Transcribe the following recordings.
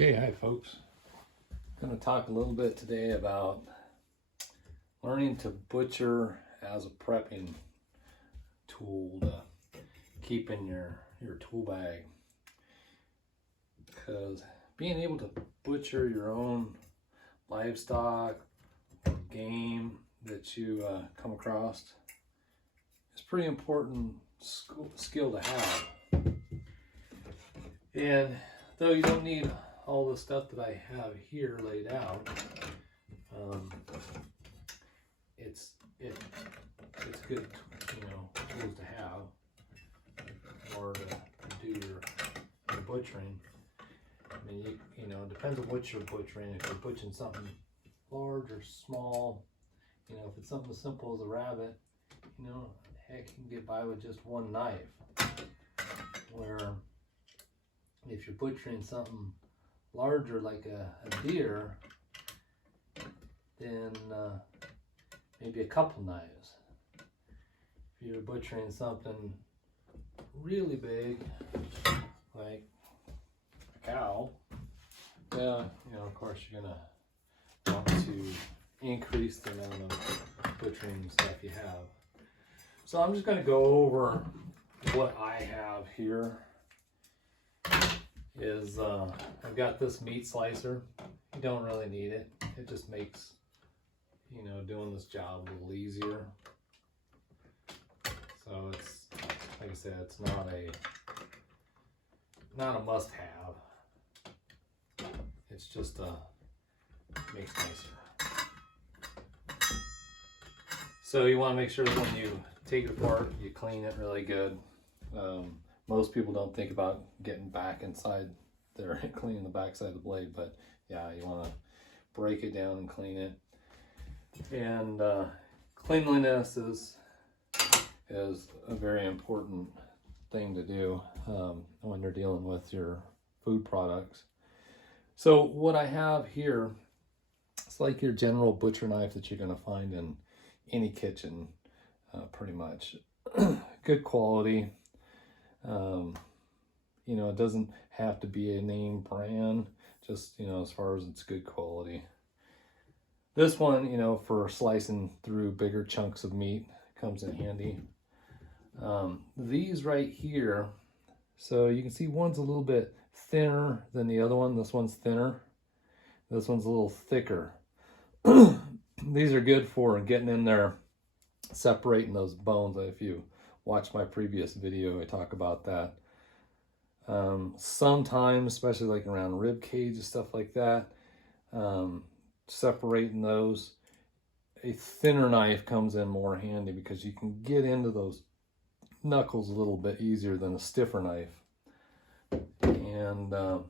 Okay, hi folks. I'm going to talk a little bit today about learning to butcher as a prepping tool to keep in your tool bag. Because being able to butcher your own livestock or game that you come across is a pretty important skill to have. And though you don't need all the stuff that I have here laid out, it's good, tools to have or to do your butchering. I mean, it depends on what you're butchering. If you're butchering something large or small, if it's something as simple as a rabbit, heck, you can get by with just one knife. Where if you're butchering something larger like a deer, then maybe a couple knives. If you're butchering something really big like a cow, of course you're gonna want to increase the amount of butchering stuff you have. So I'm just gonna go over what I have here. I've got this meat slicer. You don't really need it. It just makes doing this job a little easier. So it's, like I said, it's not a must-have. It's just makes nicer. So you want to make sure that when you take it apart, you clean it really good. Most people don't think about getting back inside there and cleaning the backside of the blade, but yeah, you want to break it down and clean it. And cleanliness is a very important thing to do when you're dealing with your food products. So what I have here, it's like your general butcher knife that you're going to find in any kitchen, pretty much. Good quality. It doesn't have to be a name brand, just, as far as it's good quality. This one, for slicing through bigger chunks of meat, comes in handy. These right here, so you can see one's a little bit thinner than the other one. This one's thinner. This one's a little thicker. These are good for getting in there, separating those bones. If you watch my previous video, I talk about that. Sometimes, especially like around rib cage and stuff like that, separating those, a thinner knife comes in more handy because you can get into those knuckles a little bit easier than a stiffer knife. And of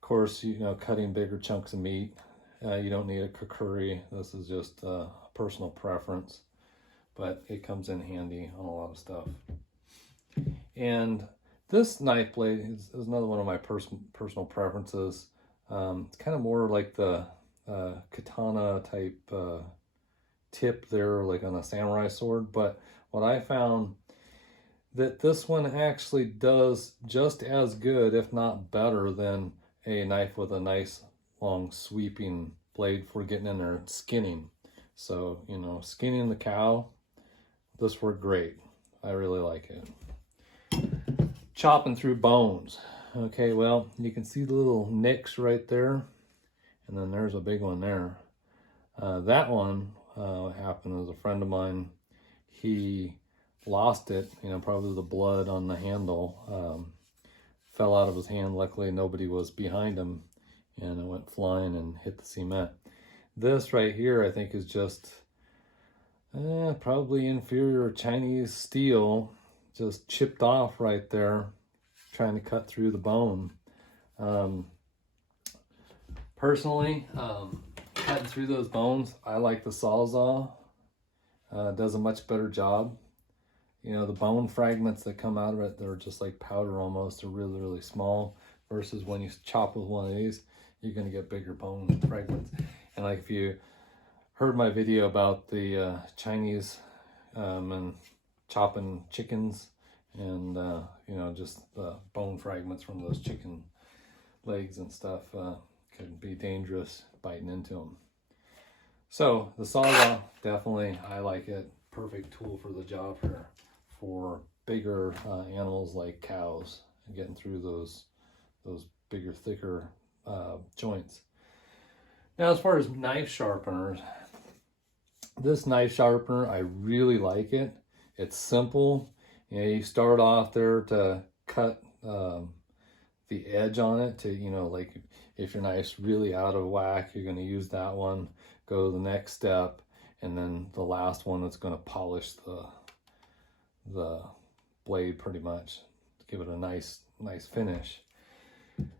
course, cutting bigger chunks of meat, you don't need a kukuri. This is just a personal preference, but it comes in handy on a lot of stuff. And this knife blade is another one of my personal preferences. It's kind of more like the katana type tip there, like on a samurai sword. But what I found that this one actually does just as good, if not better, than a knife with a nice long sweeping blade for getting in there and skinning. So, skinning the cow, this worked great. I really like it. Chopping through bones. Okay, well, you can see the little nicks right there, and then there's a big one there. That one happened as a friend of mine. He lost it, probably the blood on the handle fell out of his hand. Luckily, nobody was behind him, and it went flying and hit the cement. This right here, I think, is just probably inferior Chinese steel, just chipped off right there, trying to cut through the bone. Personally, cutting through those bones, I like the Sawzall. Does a much better job. The bone fragments that come out of it, they're just like powder almost. They're really, really small, versus when you chop with one of these, you're going to get bigger bone fragments. And like if you heard my video about the Chinese and chopping chickens and just the bone fragments from those chicken legs and stuff can be dangerous biting into them. So the sawzall, definitely, I like it. Perfect tool for the job here for bigger animals like cows and getting through those bigger, thicker joints. Now, as far as knife sharpeners, this knife sharpener, I really like it. It's simple. You know, you start off there to cut the edge on it to, you know, like if your knife's really out of whack, you're going to use that one. Go to the next step, and then the last one that's going to polish the blade pretty much, give it a nice finish.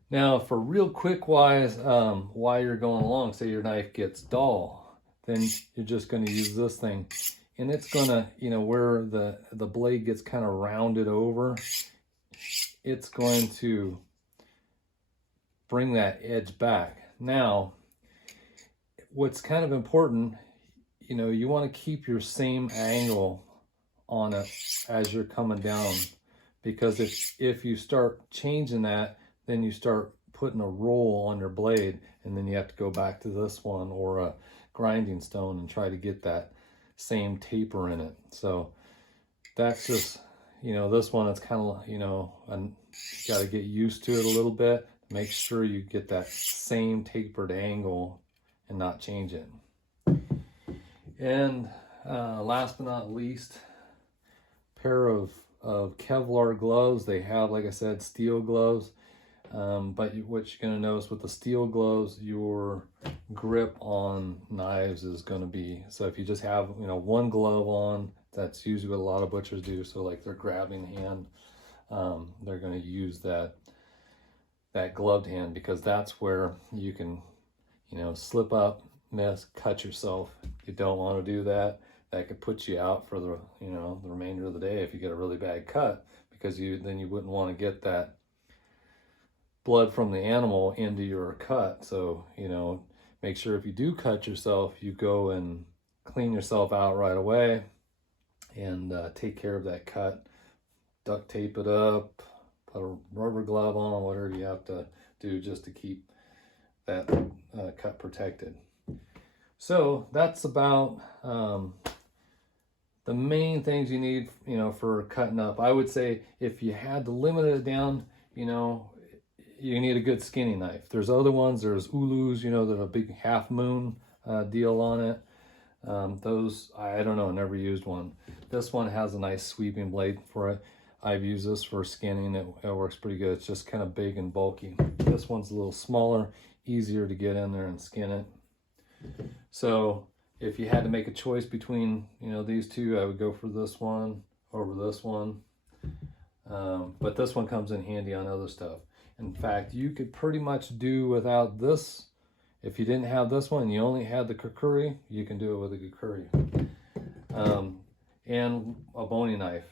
Now, for real quick wise, while you're going along, say your knife gets dull, then you're just going to use this thing, and it's going to, you know, where the blade gets kind of rounded over, it's going to bring that edge back. Now, what's kind of important, you know, you want to keep your same angle on it as you're coming down, because if you start changing that, then you start putting a roll on your blade, and then you have to go back to this one or a grinding stone and try to get that same taper in it. So that's just, you know, this one, it's kind of, you know, you got to get used to it a little bit. Make sure you get that same tapered angle and not change it. And last but not least, pair of Kevlar gloves. They have, like I said, steel gloves. But what you're going to notice with the steel gloves, your grip on knives is going to be, so if you just have, you know, one glove on, that's usually what a lot of butchers do. So like their grabbing hand, they're going to use that gloved hand, because that's where you can, you know, slip up, miss, cut yourself. You don't want to do that. That could put you out for the, you know, the remainder of the day if you get a really bad cut, because then you wouldn't want to get that blood from the animal into your cut. So, you know, make sure if you do cut yourself, you go and clean yourself out right away and take care of that cut. Duct tape it up, put a rubber glove on, whatever you have to do just to keep that cut protected. So that's about the main things you need, you know, for cutting up. I would say if you had to limit it down, you know, you need a good skinning knife. There's other ones, there's Ulus, you know, that are a big half moon deal on it. Those, I don't know, never used one. This one has a nice sweeping blade for it. I've used this for skinning. It works pretty good. It's just kind of big and bulky. This one's a little smaller, easier to get in there and skin it. So if you had to make a choice between, you know, these two, I would go for this one over this one. But this one comes in handy on other stuff. In fact, you could pretty much do without this. If you didn't have this one and you only had the kukuri, you can do it with a kukuri. And a boning knife,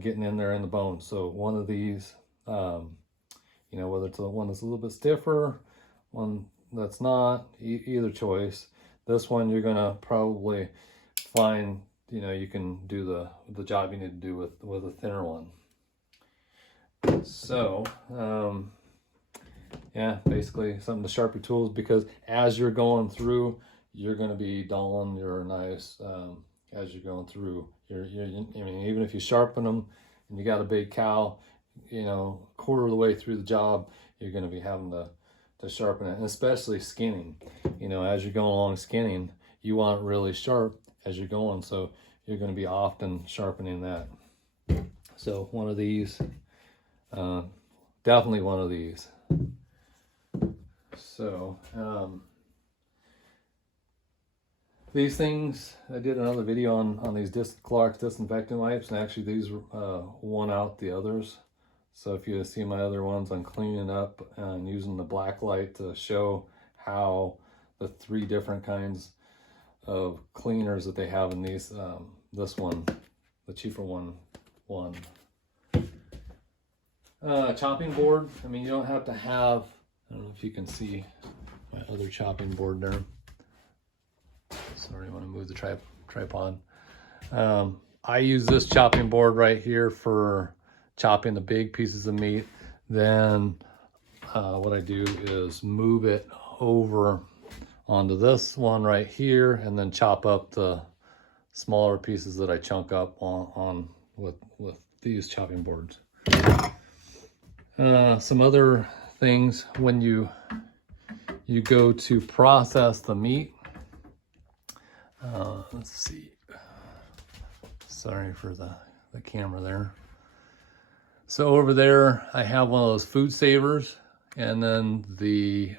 getting in there in the bone. So one of these, you know, whether it's the one that's a little bit stiffer, one that's not, either choice. This one you're gonna probably find, you know, you can do the job you need to do with a thinner one. So yeah, basically something to sharpen tools, because as you're going through, you're going to be dulling your knives as you're going through. I mean, even if you sharpen them and you got a big cow, you know, quarter of the way through the job, you're going to be having to sharpen it. And especially skinning, you know, as you're going along skinning, you want it really sharp as you're going, so you're going to be often sharpening that. So one of these, definitely one of these. So these things, I did another video on these Clorox disinfectant wipes, and actually these won out the others. So if you see my other ones on cleaning up and using the black light to show how the 3 different kinds of cleaners that they have in these, this one, the cheaper one, won. Chopping board, I mean, you don't have to have, I don't know if you can see my other chopping board there. Sorry, I want to move the tripod. I use this chopping board right here for chopping the big pieces of meat. Then what I do is move it over onto this one right here, and then chop up the smaller pieces that I chunk up on with these chopping boards. Some other things when you go to process the meat. Let's see. Sorry for the camera there. So over there, I have one of those food savers, and then the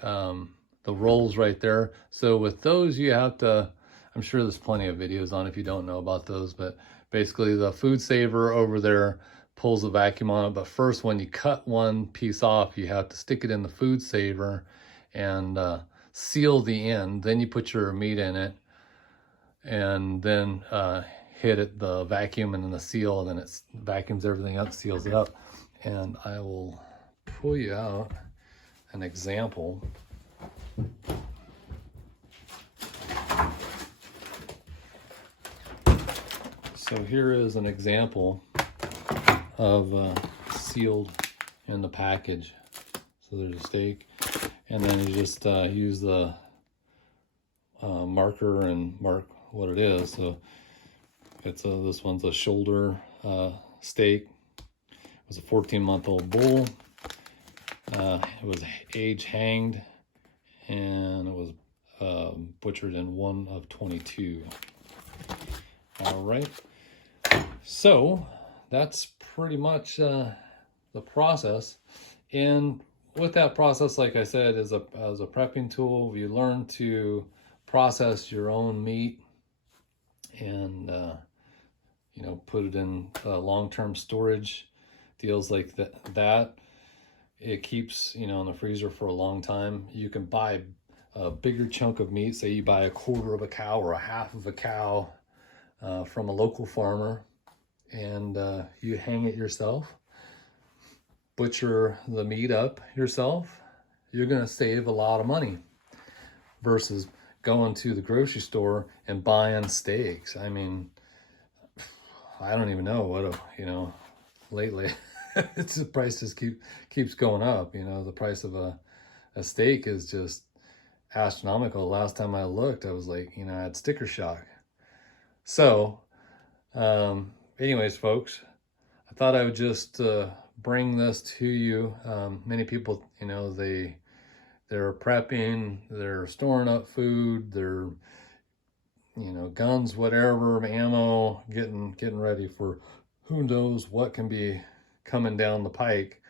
rolls right there. So with those, you have to, I'm sure there's plenty of videos on if you don't know about those, but basically the food saver over there pulls the vacuum on it. But first, when you cut one piece off, you have to stick it in the food saver and seal the end. Then you put your meat in it, and then hit it, the vacuum, and then the seal, and then it vacuums everything up, seals it up. And I will pull you out an example. So here is an example of sealed in the package. So there's a steak, and then you just use the marker and mark what it is. So it's this one's a shoulder steak. It was a 14-month-old bull. It was age hanged, and it was butchered in 1 of 22. All right. So that's pretty much the process. And with that process, like I said, as a prepping tool, you learn to process your own meat and you know, put it in long-term storage deals like that. It keeps, you know, in the freezer for a long time. You can buy a bigger chunk of meat. Say you buy a quarter of a cow or a half of a cow from a local farmer, and you hang it yourself, butcher the meat up yourself. You're going to save a lot of money versus going to the grocery store and buying steaks. I mean, I don't even know what, you know, lately it's the price just keeps going up. You know, the price of a steak is just astronomical. Last time I looked, I was like, you know, I had sticker shock. So anyways, folks, I thought I would just bring this to you. Many people, you know, they're prepping, they're storing up food, they're, you know, guns, whatever, ammo, getting ready for who knows what can be coming down the pike.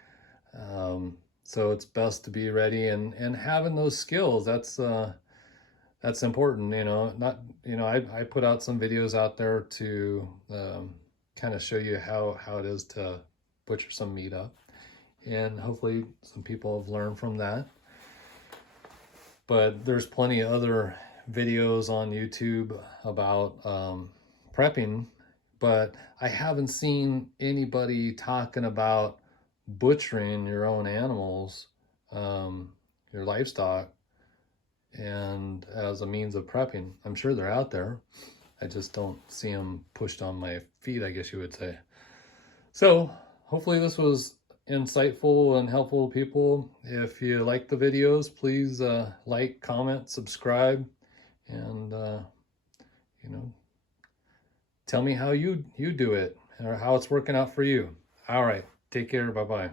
So it's best to be ready and having those skills. That's important, you know. Not, you know, I put out some videos out there to kind of show you how it is to butcher some meat up, and hopefully some people have learned from that. But there's plenty of other videos on YouTube about prepping, but I haven't seen anybody talking about butchering your own animals, your livestock, and as a means of prepping. I'm sure they're out there. I just don't see them pushed on my feet, I guess you would say. So hopefully this was insightful and helpful to people. If you like the videos, please like, comment, subscribe, and you know, tell me how you do it or how it's working out for you. All right, take care. Bye-bye.